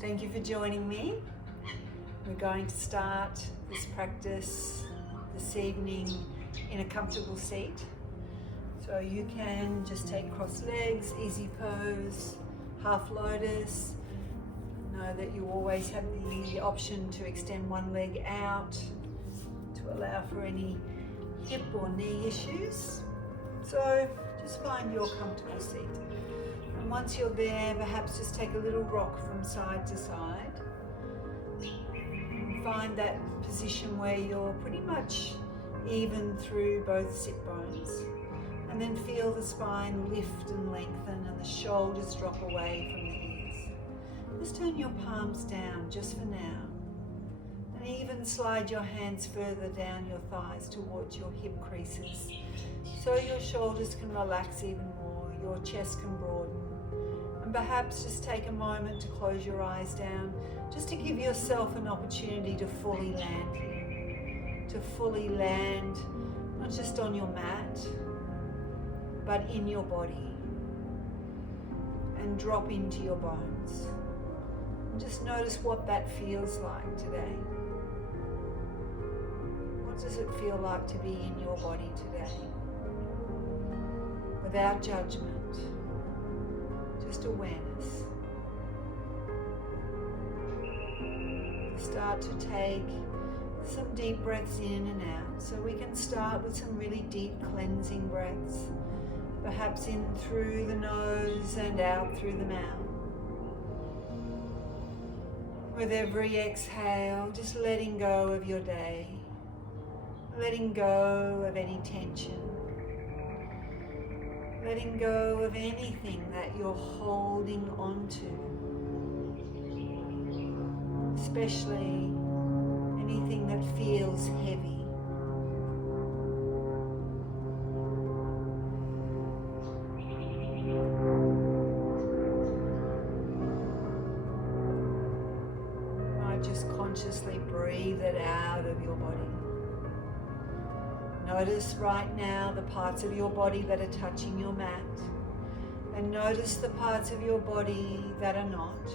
Thank you for joining me. We're going to start this practice this evening in a comfortable seat. So you can just take crossed legs, easy pose, half lotus. Know that you always have the option to extend one leg out to allow for any hip or knee issues. So just find your comfortable seat. And once you're there, perhaps just take a little rock from side to side. And find that position where you're pretty much even through both sit bones. And then feel the spine lift and lengthen and the shoulders drop away from the ears. Just turn your palms down just for now. And even slide your hands further down your thighs towards your hip creases. So your shoulders can relax even more, your chest can broaden. And perhaps just take a moment to close your eyes down, just to give yourself an opportunity to fully land here. To fully land, not just on your mat, but in your body. And drop into your bones. And just notice what that feels like today. What does it feel like to be in your body today? Without judgment, just awareness. Start to take some deep breaths in and out. So we can start with some really deep cleansing breaths. Perhaps in through the nose and out through the mouth. With every exhale, just letting go of your day. Letting go of any tension. Letting go of anything that you're holding onto, especially anything that feels heavy. You might just consciously breathe it out of your body. Notice right now the parts of your body that are touching your mat, and notice the parts of your body that are not.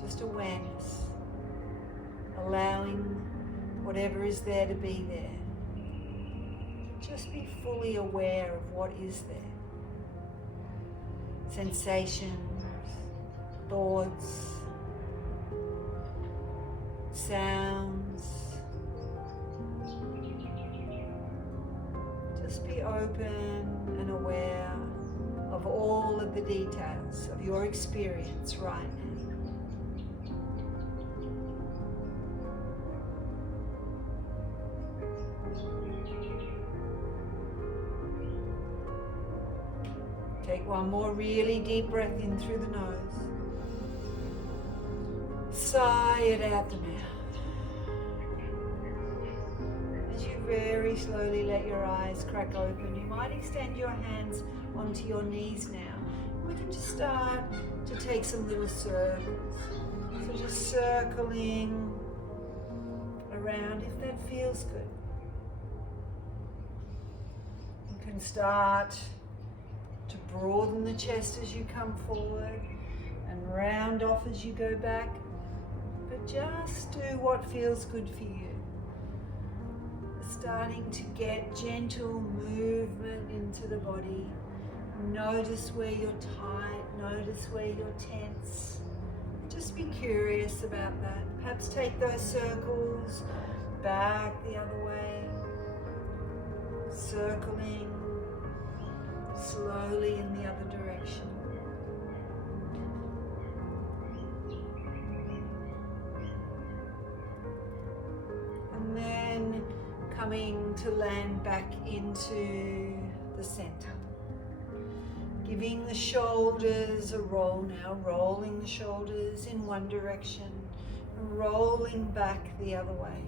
Just awareness, allowing whatever is there to be there. Just be fully aware of what is there. Sensations, thoughts, sounds. Just be open and aware of all of the details of your experience right now. Take one more really deep breath in through the nose. Sigh it out the mouth. As you very slowly let your eyes crack open, you might extend your hands onto your knees now. We can just start to take some little circles. So just circling around if that feels good. You can start to broaden the chest as you come forward and round off as you go back. But just do what feels good for you. Starting to get gentle movement into the body. Notice where you're tight, notice where you're tense. Just be curious about that. Perhaps take those circles back the other way. Circling slowly in the other direction. And then coming to land back into the center. Giving the shoulders a roll now, rolling the shoulders in one direction, rolling back the other way.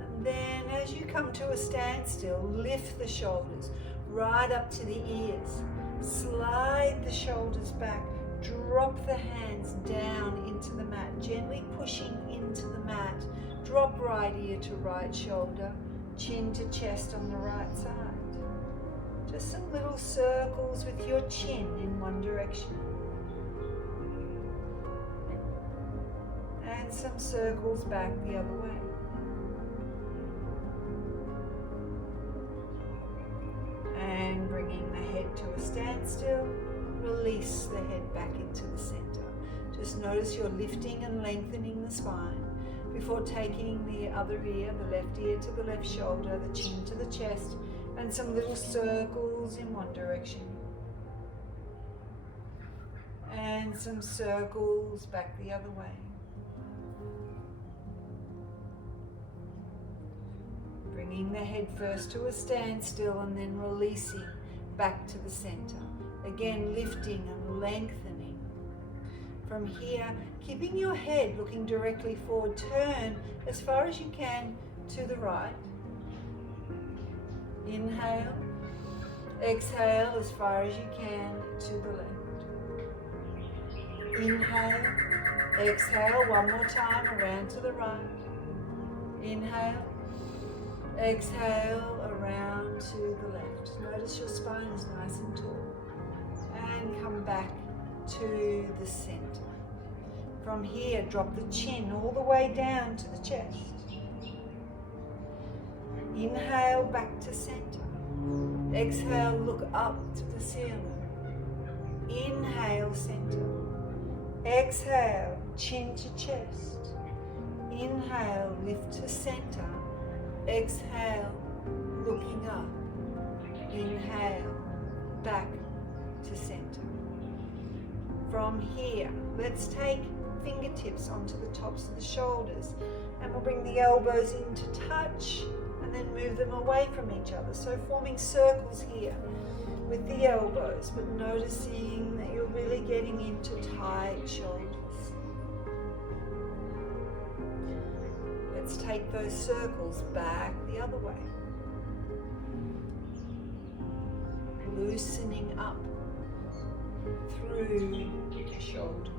And then as you come to a standstill, lift the shoulders right up to the ears. Slide the shoulders back, drop the hands down into the mat, gently pushing into the mat. Drop right ear to right shoulder, chin to chest on the right side. Just some little circles with your chin in one direction. And some circles back the other way. And bringing the head to a standstill, release the head back into the center. Just notice you're lifting and lengthening the spine before taking the other ear, the left ear to the left shoulder, the chin to the chest, and some little circles in one direction. And some circles back the other way. Bringing the head first to a standstill and then releasing back to the center. Again, lifting and lengthening. From here, keeping your head looking directly forward, turn as far as you can to the right. Inhale. Exhale as far as you can to the left. Inhale. Exhale one more time around to the right. Inhale. Exhale around to the left. Notice your spine is nice and tall. And come back to the center. From here, drop the chin all the way down to the chest. Inhale back to center. Exhale, look up to the ceiling. Inhale, center. Exhale, chin to chest. Inhale, lift to center. Exhale, looking up. Inhale, back to center. From here, let's take fingertips onto the tops of the shoulders, and we'll bring the elbows into touch and then move them away from each other. So forming circles here with the elbows, but noticing that you're really getting into tight shoulders. Let's take those circles back the other way. Loosening up through the shoulders.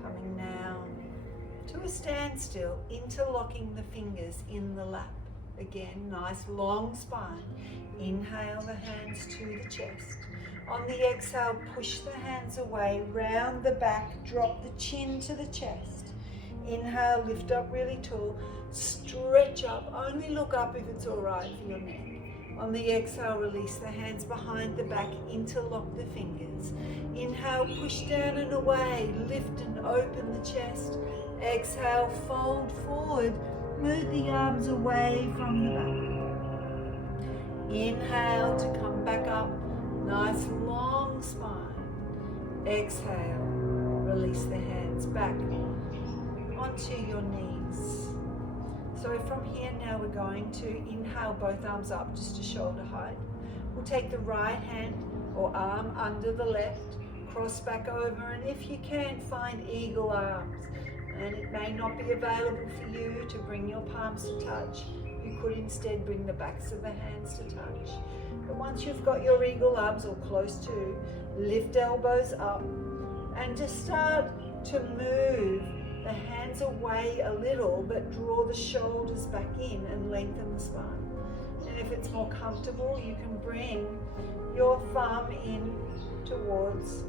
Coming now to a standstill, interlocking the fingers in the lap. Again, nice long spine. Inhale the hands to the chest. On the exhale, push the hands away, round the back, drop the chin to the chest. Inhale, lift up really tall, stretch up, only look up if it's all right for your neck. On the exhale, release the hands behind the back, interlock the fingers. Inhale, push down and away, lift and open the chest. Exhale, fold forward, move the arms away from the back. Inhale to come back up, nice long spine. Exhale, release the hands back onto your knees. So from here now we're going to inhale both arms up just to shoulder height. We'll take the right hand or arm under the left, cross back over, and if you can, find eagle arms. And it may not be available for you to bring your palms to touch. You could instead bring the backs of the hands to touch. But once you've got your eagle arms or close to, lift elbows up and just start to move the hands away a little, but draw the shoulders back in and lengthen the spine. And if it's more comfortable, you can bring your thumb in towards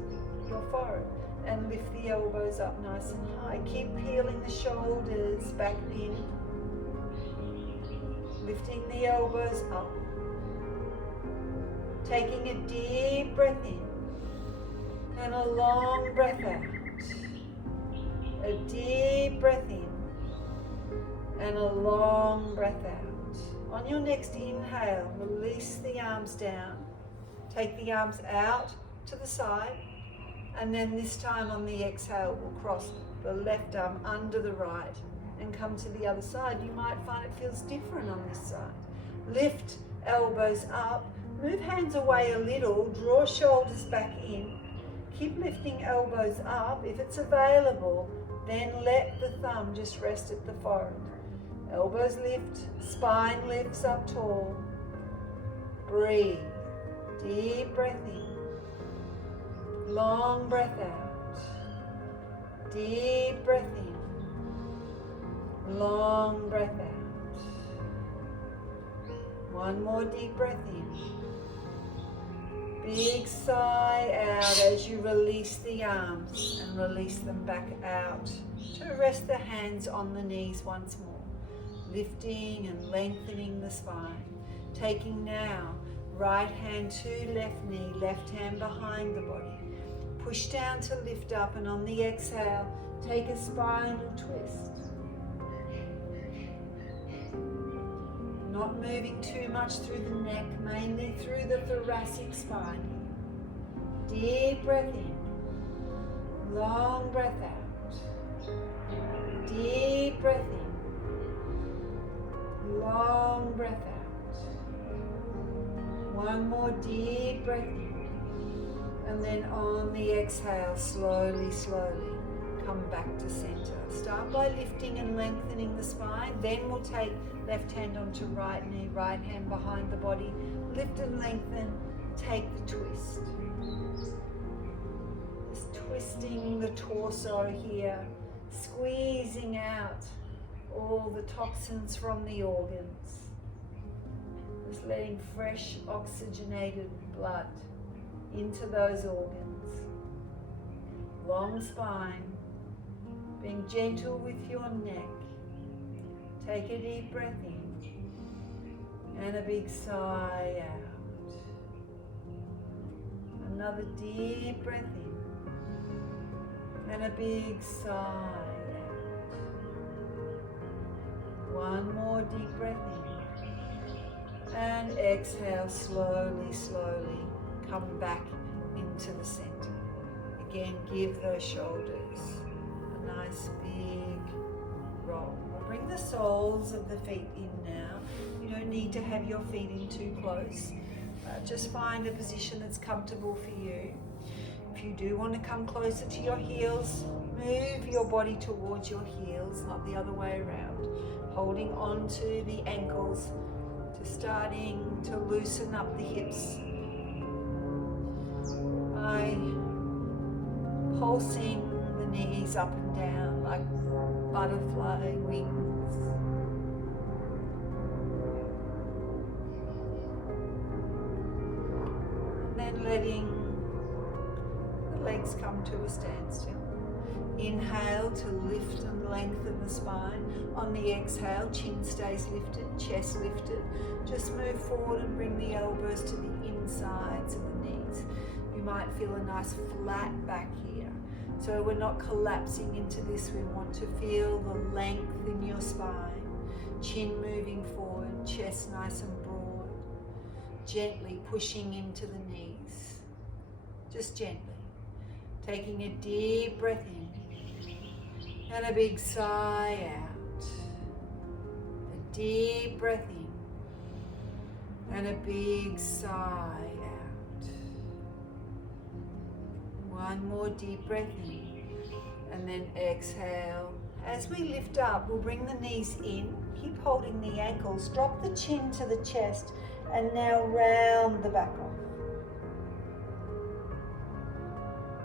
your forehead and lift the elbows up nice and high. Keep peeling the shoulders back in, lifting the elbows up, taking a deep breath in and a long breath out. A deep breath in and a long breath out. On your next inhale, release the arms down. Take the arms out to the side, and then this time on the exhale, we'll cross the left arm under the right and come to the other side. You might find it feels different on this side. Lift elbows up, move hands away a little, draw shoulders back in. Keep lifting elbows up. If it's available, then let the thumb just rest at the forehead. Elbows lift, spine lifts up tall. Breathe. Deep breath in. Long breath out. Deep breath in. Long breath out. One more deep breath in. big sigh out as you release the arms and release them back out to rest the hands on the knees once more. Lifting and lengthening the spine. Taking now right hand to left knee, left hand behind the body. Push down to lift up, and on the exhale, take a spinal twist. Not moving too much through the neck, mainly through the thoracic spine. Deep breath in, long breath out. Deep breath in, long breath out. One more deep breath in. And then on the exhale, slowly, slowly come back to center. Start by lifting and lengthening the spine. Then we'll take left hand onto right knee, right hand behind the body. Lift and lengthen, take the twist. Just twisting the torso here, squeezing out all the toxins from the organs. Just letting fresh oxygenated blood into those organs. Long spine, being gentle with your neck. Take a deep breath in and a big sigh out. Another deep breath in and a big sigh out. One more deep breath in and exhale slowly, slowly. Come back into the center. Again, give those shoulders a nice big roll. We'll bring the soles of the feet in now. You don't need to have your feet in too close. Just find a position that's comfortable for you. If you do want to come closer to your heels, move your body towards your heels, not the other way around. Holding on to the ankles, just starting to loosen up the hips. By pulsing the knees up and down like butterfly wings. And then letting the legs come to a standstill. Inhale to lift and lengthen the spine. On the exhale, chin stays lifted, chest lifted. Just move forward and bring the elbows to the insides of the knees. You might feel a nice flat back here. So we're not collapsing into this. We want to feel the length in your spine. Chin moving forward, chest nice and broad. Gently pushing into the knees. Just gently. Taking a deep breath in. And a big sigh out. A deep breath in. And a big sigh out. One more deep breath in, and then exhale. As we lift up, we'll bring the knees in, keep holding the ankles, drop the chin to the chest, and now round the back off.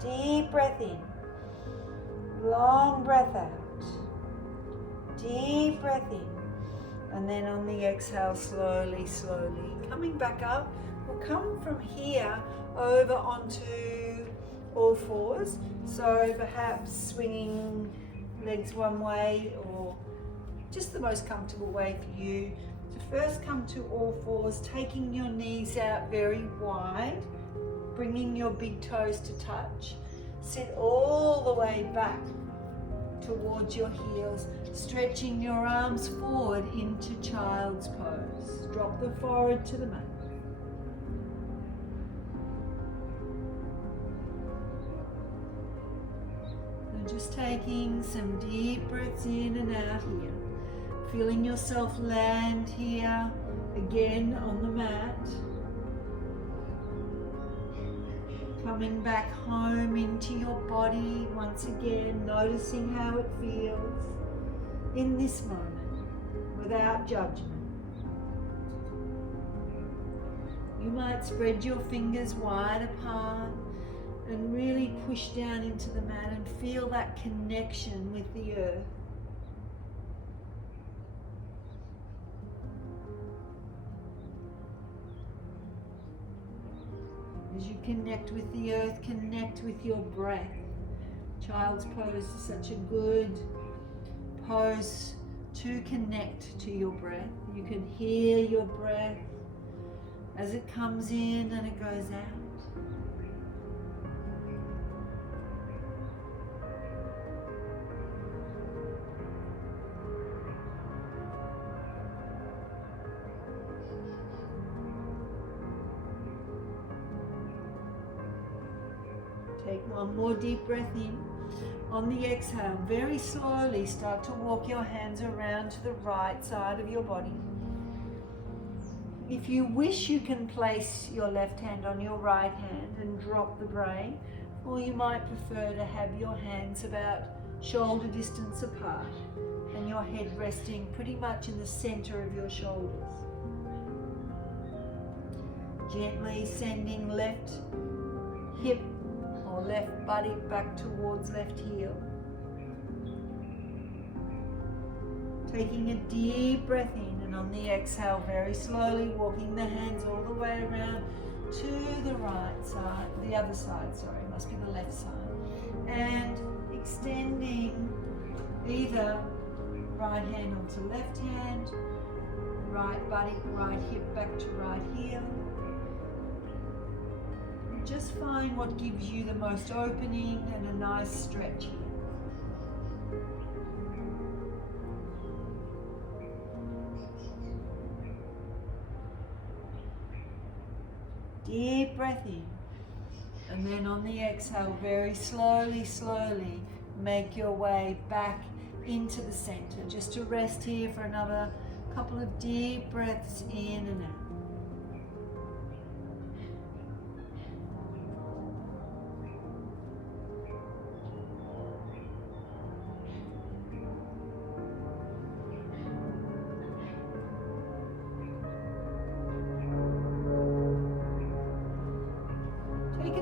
Deep breath in, long breath out. Deep breath in, and then on the exhale, slowly, slowly. Coming back up, we'll come from here over onto all fours, so perhaps swinging legs one way or just the most comfortable way for you. To first come to all fours, taking your knees out very wide, bringing your big toes to touch. Sit all the way back towards your heels, stretching your arms forward into child's pose. Drop the forehead to the mat. Just taking some deep breaths in and out here. Feeling yourself land here again on the mat. Coming back home into your body once again, noticing how it feels in this moment without judgment. You might spread your fingers wide apart and really push down into the mat and feel that connection with the earth. As you connect with the earth, connect with your breath. Child's pose is such a good pose to connect to your breath. You can hear your breath as it comes in and it goes out. Take one more deep breath in. On the exhale, very slowly start to walk your hands around to the right side of your body. If you wish, you can place your left hand on your right hand and drop the brain, or you might prefer to have your hands about shoulder distance apart and your head resting pretty much in the center of your shoulders. Gently sending left hip or left buttock back towards left heel. Taking a deep breath in, and on the exhale, very slowly walking the hands all the way around to the right side, the other side, sorry, must be the left side. And extending either right hand onto left hand, right buttock, right hip back to right heel. Just find what gives you the most opening and a nice stretch here. Deep breath in, and then on the exhale, very slowly, slowly make your way back into the center. Just to rest here for another couple of deep breaths in and out.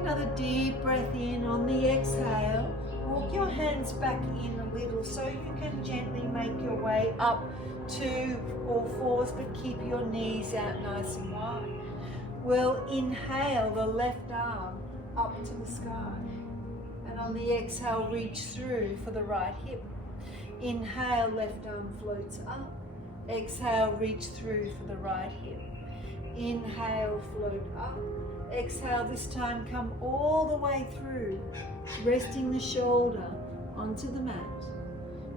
Another deep breath in. On the exhale, walk your hands back in a little so you can gently make your way up to all fours, but keep your knees out nice and wide. We'll inhale the left arm up to the sky, and on the exhale, reach through for the right hip. Inhale, left arm floats up. Exhale, reach through for the right hip. Inhale, float up. Exhale, this time come all the way through, resting the shoulder onto the mat,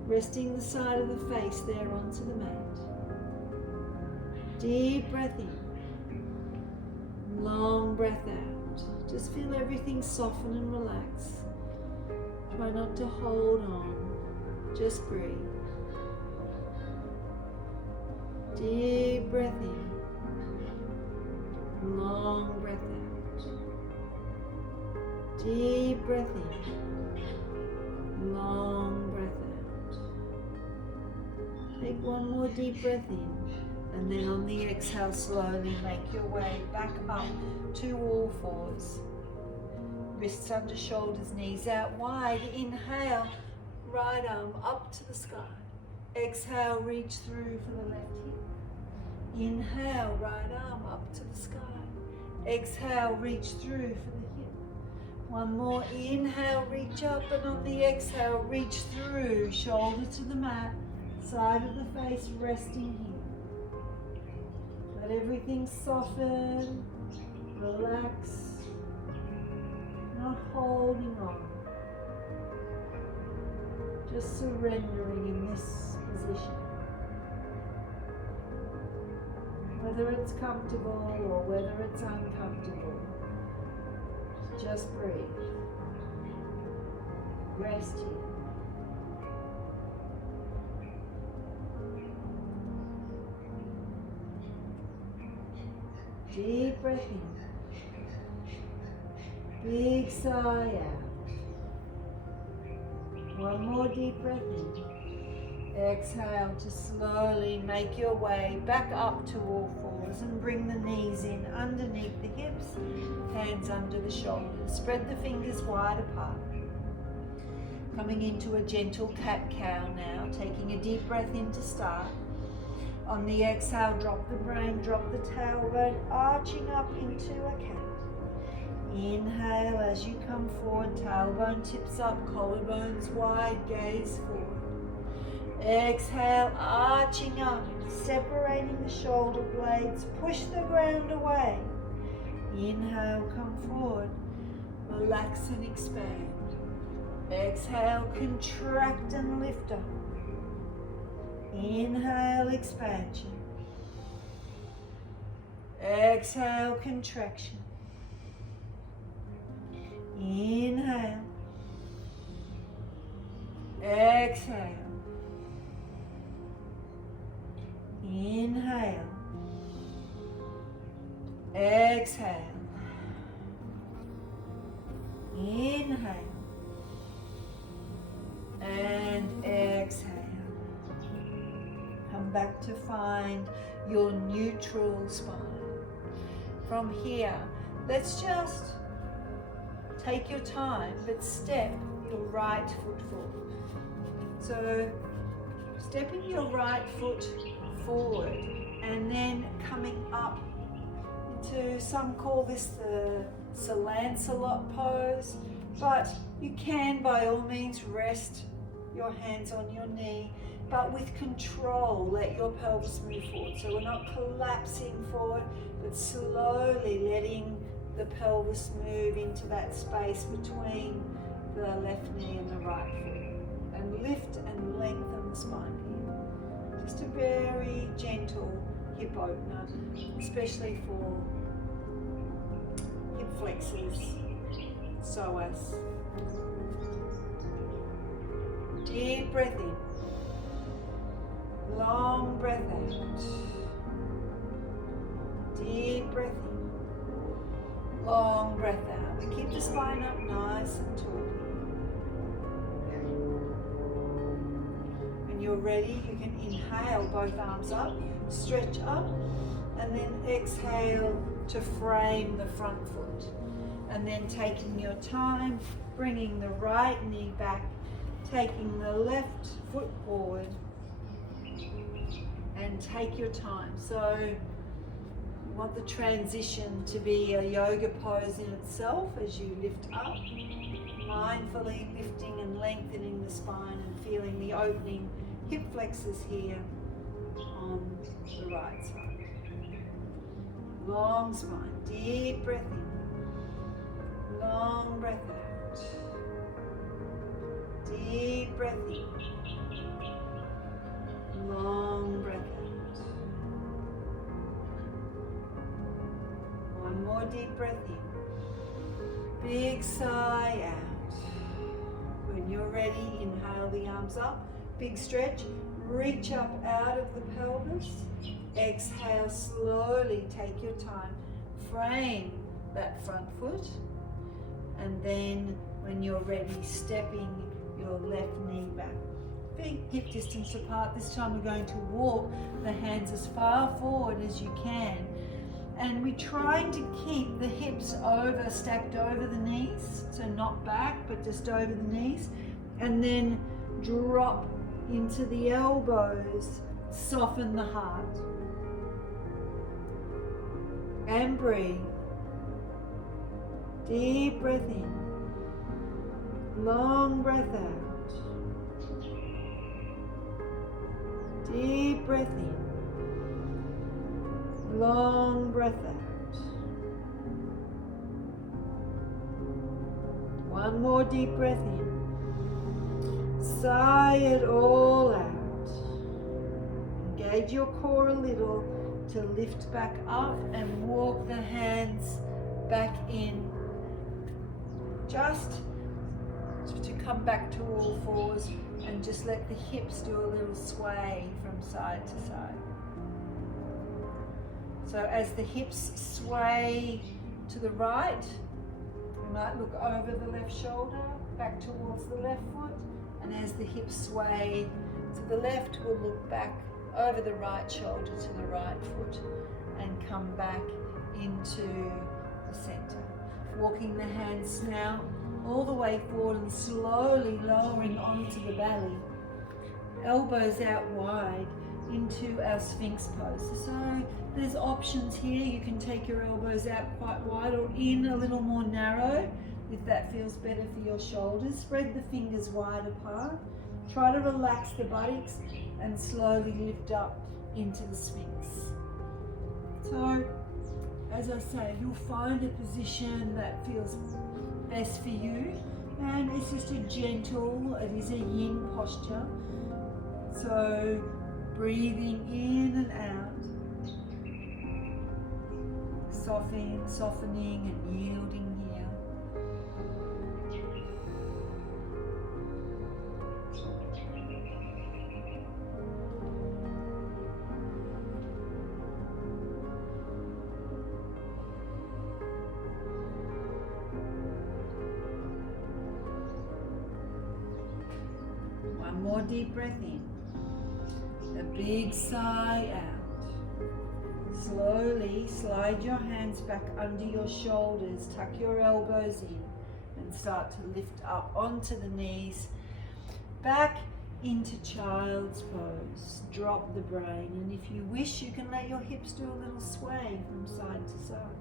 resting the side of the face there onto the mat. Deep breath in, long breath out. Just feel everything soften and relax. Try not to hold on, just breathe. Deep breath in, long breath out. Deep breath in, long breath out. Take one more deep breath in, and then on the exhale, slowly make your way back up to all fours. Wrists under shoulders, knees out wide. Inhale, right arm up to the sky. Exhale, reach through for the left hip. Inhale, right arm up to the sky. Exhale, reach through for the hip. One more, inhale, reach up, and on the exhale, reach through, shoulder to the mat, side of the face resting here. Let everything soften, relax, not holding on. Just surrendering in this position. Whether it's comfortable or whether it's uncomfortable, just breathe. Rest here. Deep breath in. Big sigh out. One more deep breath in. Exhale to slowly make your way back up to all fours and bring the knees in underneath the hips, hands under the shoulders. Spread the fingers wide apart. Coming into a gentle cat-cow now, taking a deep breath in to start. On the exhale, drop the brain, drop the tailbone, arching up into a cat. Inhale as you come forward, tailbone tips up, collarbones wide, gaze forward. Exhale, arching up, separating the shoulder blades, push the ground away. Inhale, come forward, relax and expand. Exhale, contract and lift up. Inhale, expansion. Exhale, contraction. Inhale. Exhale. Inhale. Exhale. Inhale. And exhale. Come back to find your neutral spine. From here, let's just take your time, but step your right foot forward. So, stepping your right foot forward and then coming up into, some call this the Lancelot pose, but you can by all means rest your hands on your knee, but with control, let your pelvis move forward. So we're not collapsing forward, but slowly letting the pelvis move into that space between the left knee and the right foot. And lift and lengthen the spine here. Just a very gentle hip opener, especially for hip flexors, psoas. Deep breath in. Long breath out. Deep breath in. Long breath out. We keep the spine up nice and tall. When you're ready, you can inhale both arms up, stretch up, and then exhale to frame the front foot. And then taking your time, bringing the right knee back, taking the left foot forward, and take your time. So you want the transition to be a yoga pose in itself as you lift up, mindfully lifting and lengthening the spine and feeling the opening hip flexors here on the right side. Long spine, deep breath in, long breath out, deep breath in, long breath out. One more deep breath in, big sigh out. When you're ready, inhale the arms up, big stretch, reach up out of the pelvis. Exhale, slowly take your time, frame that front foot, and then when you're ready, stepping your left knee back. Feet hip distance apart. This time we're going to walk the hands as far forward as you can, and we're trying to keep the hips stacked over the knees, so not back but just over the knees, and then drop into the elbows, soften the heart. And breathe. Deep breath in. Long breath out. Deep breath in. Long breath out. One more deep breath in. Sigh it all out. Engage your core a little to lift back up and walk the hands back in. Just to come back to all fours and just let the hips do a little sway from side to side. So as the hips sway to the right, we might look over the left shoulder, back towards the left foot, and as the hips sway to the left, we'll look back over the right shoulder to the right foot and come back into the center. Walking the hands now all the way forward and slowly lowering onto the belly. Elbows out wide, into our Sphinx pose. So there's options here. You can take your elbows out quite wide or in a little more narrow if that feels better for your shoulders. Spread the fingers wide apart. Try to relax the buttocks and slowly lift up into the Sphinx. So, as I say, you'll find a position that feels best for you, and it's just a gentle, it is a yin posture. So, breathing in and out, softening and yielding here. One more deep breath in. A big sigh out. Slowly slide your hands back under your shoulders, tuck your elbows in, and start to lift up onto the knees, back into child's pose. Drop the brain, and if you wish, you can let your hips do a little sway from side to side.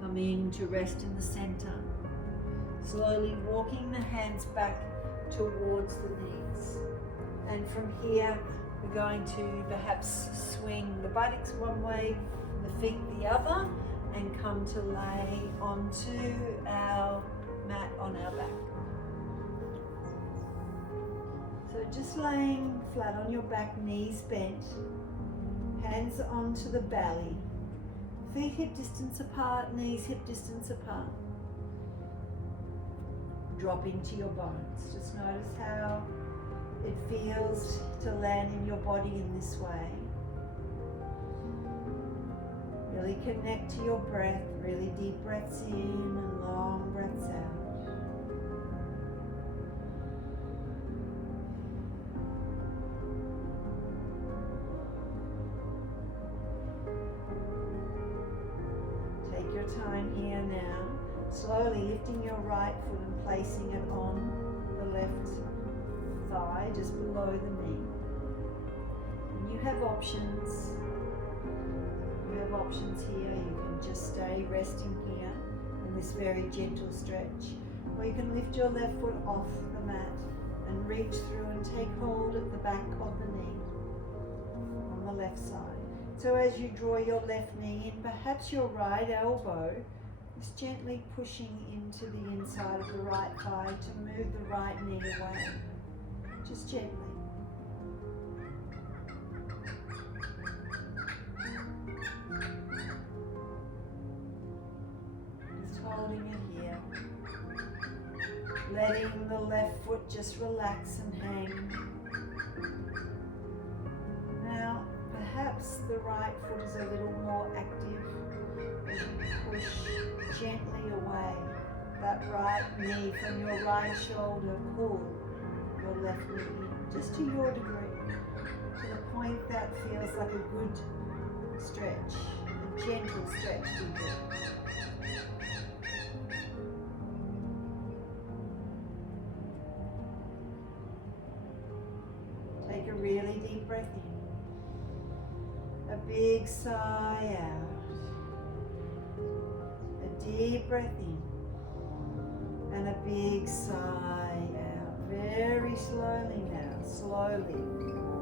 Coming to rest in the center, slowly walking the hands back towards the knees. And from here, we're going to perhaps swing the buttocks one way, the feet the other, and come to lay onto our mat on our back. So just laying flat on your back, knees bent, hands onto the belly. Feet hip distance apart, knees hip distance apart. Dropping to your bones. Just notice how it feels to land in your body in this way. Really connect to your breath, really deep breaths in and long breaths out. Time here now, slowly lifting your right foot and placing it on the left thigh, just below the knee. And you have options. You have options here. You can just stay resting here in this very gentle stretch, or you can lift your left foot off the mat and reach through and take hold at the back of the knee on the left side. So as you draw your left knee in, perhaps your right elbow is gently pushing into the inside of the right thigh to move the right knee away. Just gently. Just holding it here. Letting the left foot just relax and hang. Now, perhaps the right foot is a little more active as you push gently away that right knee from your right shoulder. Pull your left knee in, just to your degree, to the point that feels like a good stretch, a gentle stretch for you. Take a really deep breath in. A big sigh out. A deep breath in. And a big sigh out. Very slowly now, slowly.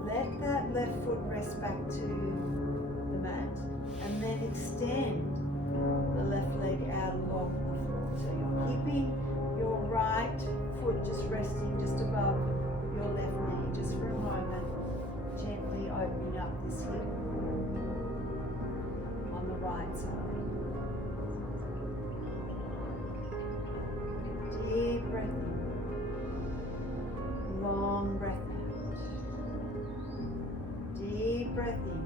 Let that left foot rest back to the mat, and then extend the left leg out along the floor. So you're keeping your right foot just resting just above your left knee, just for a moment, gently opening up this hip on the right side. Deep breath in, long breath out. Deep breath in,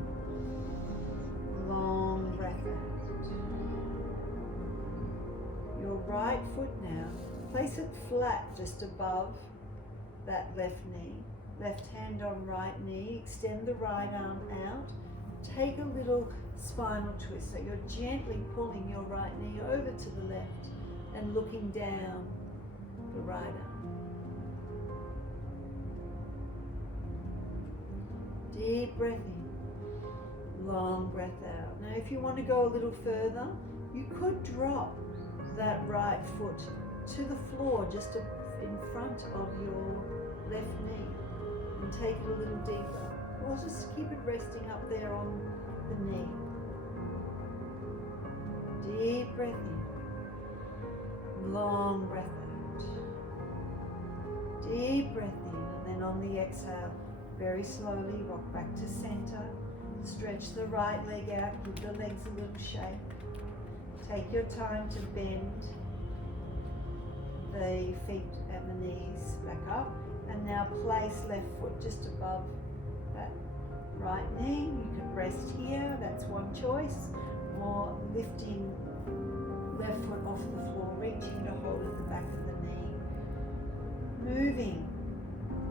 long breath out. Your right foot now, place it flat just above that left knee. Left hand on right knee, extend the right arm out take a little spinal twist. So you're gently pulling your right knee over to the left and looking down the right arm. Deep breath in, long breath out. Now if you want to go a little further, you could drop that right foot to the floor just in front of your left knee and take it a little deeper. Or just keep it resting up there on the knee. Deep breath in, long breath out. Deep breath in, and then on the exhale, very slowly rock back to center. Stretch the right leg out, give the legs a little shake. Take your time to bend the feet and the knees back up. And now place left foot just above that right knee. You can rest here, that's one choice. Or lifting left foot off the floor, reaching to hold at the back of the knee. Moving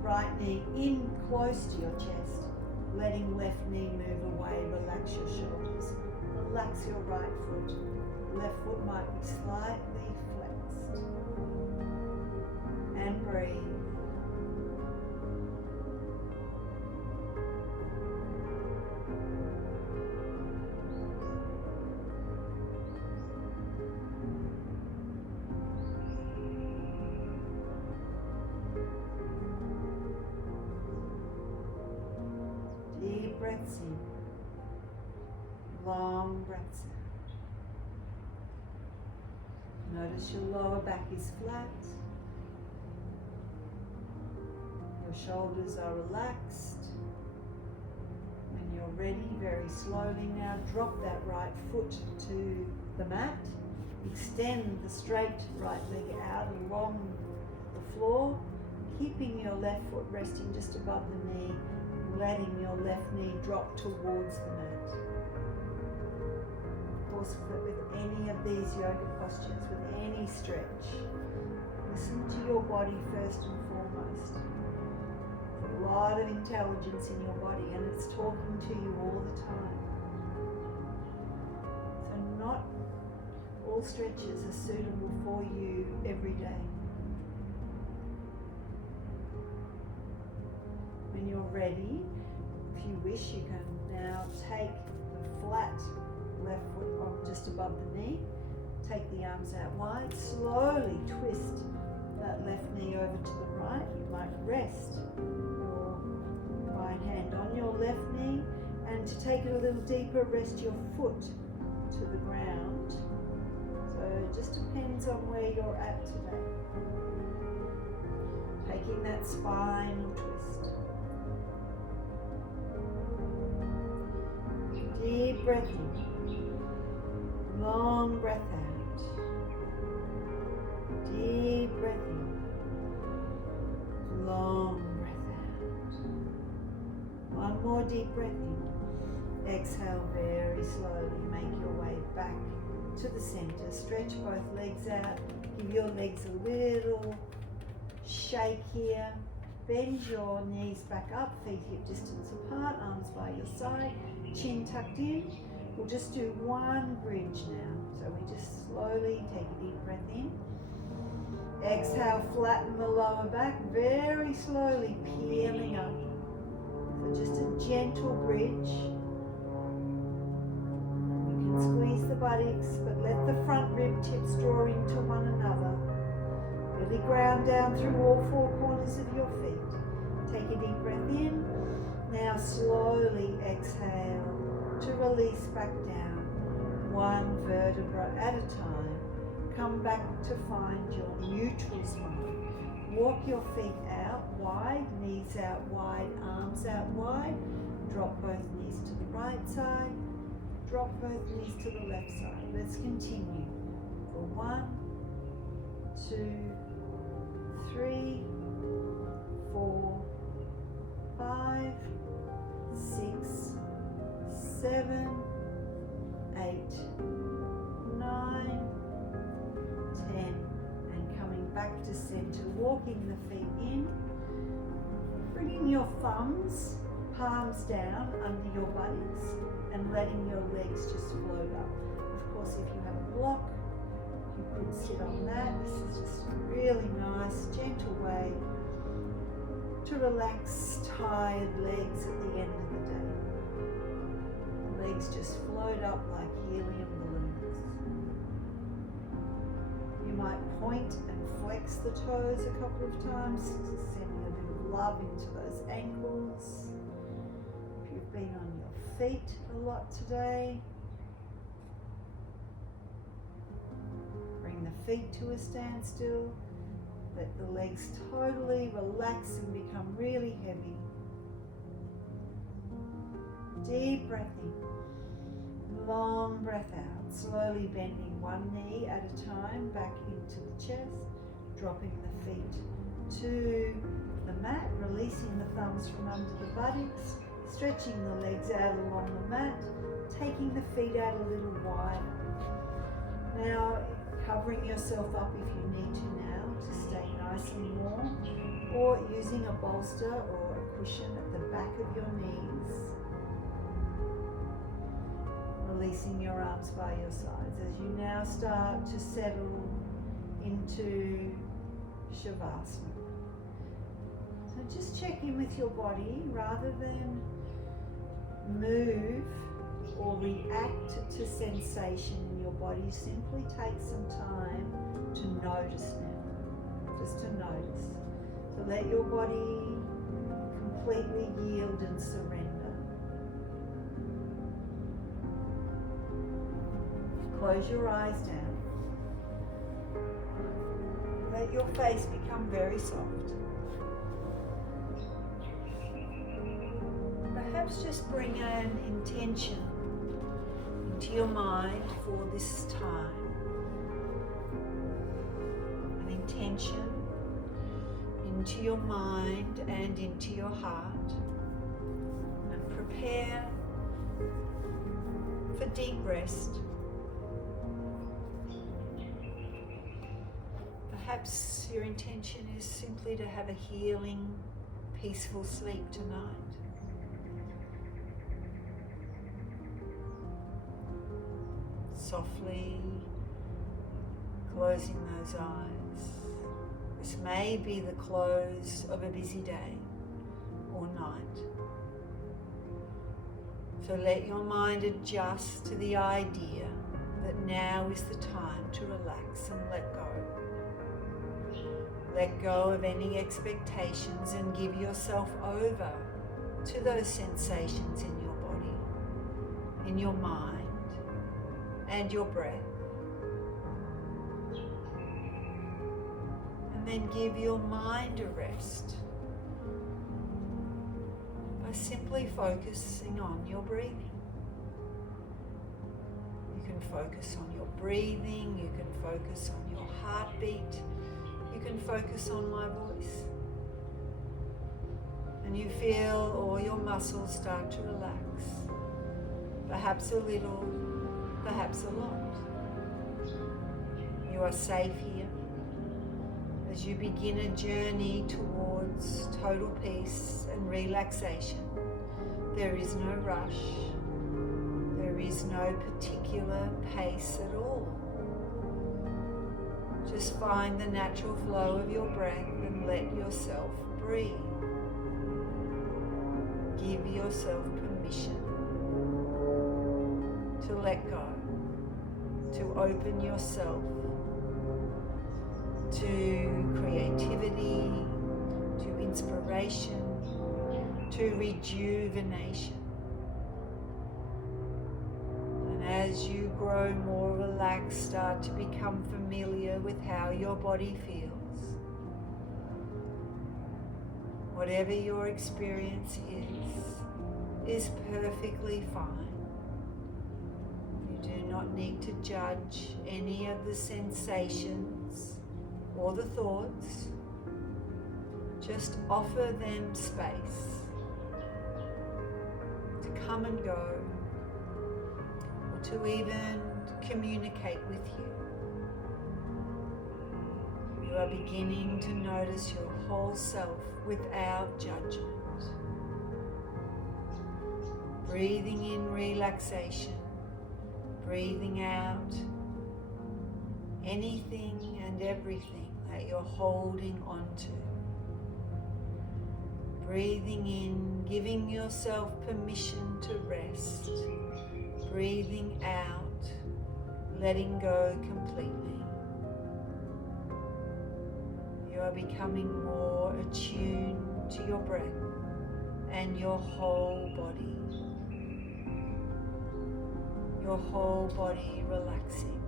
right knee in close to your chest. Letting left knee move away, relax your shoulders. Relax your right foot. Left foot might be slightly flexed. And breathe. Deep breaths in, long breaths out. Notice your lower back is flat. Your shoulders are relaxed. When you're ready, very slowly now drop that right foot to the mat. Extend the straight right leg out along the floor, keeping your left foot resting just above the knee. Letting your left knee drop towards the mat. Of course, with any of these yoga postures, with any stretch, listen to your body first and foremost. There's a lot of intelligence in your body and it's talking to you all the time. So not all stretches are suitable for you every day. When you're ready, if you wish, you can now take the flat left foot on just above the knee. Take the arms out wide. Slowly twist that left knee over to the right. You might rest your right hand on your left knee. And to take it a little deeper, rest your foot to the ground. So it just depends on where you're at today. Taking that spinal twist. Deep breath in, long breath out. Deep breath in, long breath out. One more deep breath in. Exhale very slowly. Make your way back to the center. Stretch both legs out. Give your legs a little shake here. Bend your knees back up, feet hip distance apart, arms by your side. Chin tucked in. We'll just do one bridge now. So we just slowly take a deep breath in. Exhale, flatten the lower back, very slowly peeling up. So just a gentle bridge. You can squeeze the buttocks, but let the front rib tips draw into one another. Really ground down through all four corners of your feet. Take a deep breath in. Now slowly exhale to release back down, one vertebra at a time. Come back to find your neutral spine. Walk your feet out wide, knees out wide, arms out wide. Drop both knees to the right side. Drop both knees to the left side. Let's continue. For 1, 2, 3, 4, 5, 6, 7, 8, 9, 10, and coming back to center, walking the feet in, bringing your thumbs palms down under your buttocks and letting your legs just float up. Of course, if you have a block, you could sit on that. This is just a really nice, gentle way to relax tired legs at the end of the day. The legs just float up like helium balloons. You might point and flex the toes a couple of times, sending a bit of love into those ankles. If you've been on your feet a lot today, bring the feet to a standstill. Let the legs totally relax and become really heavy. Deep breath in. Long breath out. Slowly bending one knee at a time back into the chest. Dropping the feet to the mat. Releasing the thumbs from under the buttocks. Stretching the legs out along the mat. Taking the feet out a little wider. Now, covering yourself up if you need to now to stay nice and warm, or using a bolster or a cushion at the back of your knees. Releasing your arms by your sides as you now start to settle into Savasana. So just check in with your body rather than move or react to sensation in your body. Simply take some time to notice now, just to notice. So let your body completely yield and surrender. Close your eyes down. Let your face become very soft. Perhaps just bring an intention into your mind for this time. An intention into your mind and into your heart. And prepare for deep rest. Perhaps your intention is simply to have a healing, peaceful sleep tonight. Softly closing those eyes. This may be the close of a busy day or night. So let your mind adjust to the idea that now is the time to relax and let go. Let go of any expectations and give yourself over to those sensations in your body, in your mind, and your breath. And then give your mind a rest by simply focusing on your breathing. You can focus on your breathing, you can focus on your heartbeat, you can focus on my voice. And you feel all your muscles start to relax. Perhaps a little, perhaps a lot. You are safe here as you begin a journey towards total peace and relaxation. There is no rush. There is no particular pace at all. Just find the natural flow of your breath and let yourself breathe. Give yourself permission to let go, to open yourself to creativity, to inspiration, to rejuvenation. And as you grow more relaxed, start to become familiar with how your body feels. Whatever your experience is perfectly fine. You do not need to judge any of the sensations or the thoughts. Just offer them space to come and go, or to even communicate with you. You are beginning to notice your whole self without judgment. Breathing in relaxation, breathing out anything and everything that you're holding onto. Breathing in, giving yourself permission to rest. Breathing out, letting go completely. You are becoming more attuned to your breath and your whole body. Your whole body relaxing.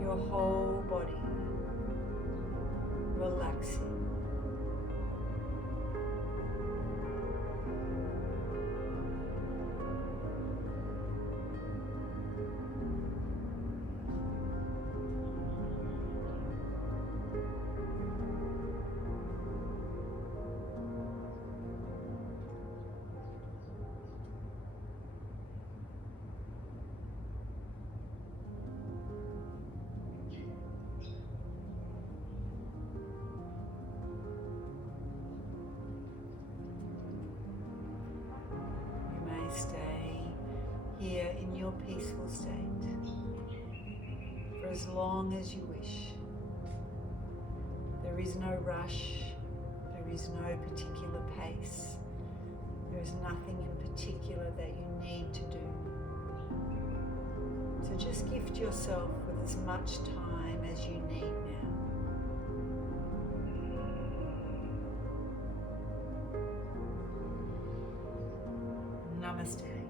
Your whole body relaxing. Stay here in your peaceful state for as long as you wish. There is no rush, there is no particular pace, there is nothing in particular that you need to do. So just gift yourself with as much time as you need now. Namaste.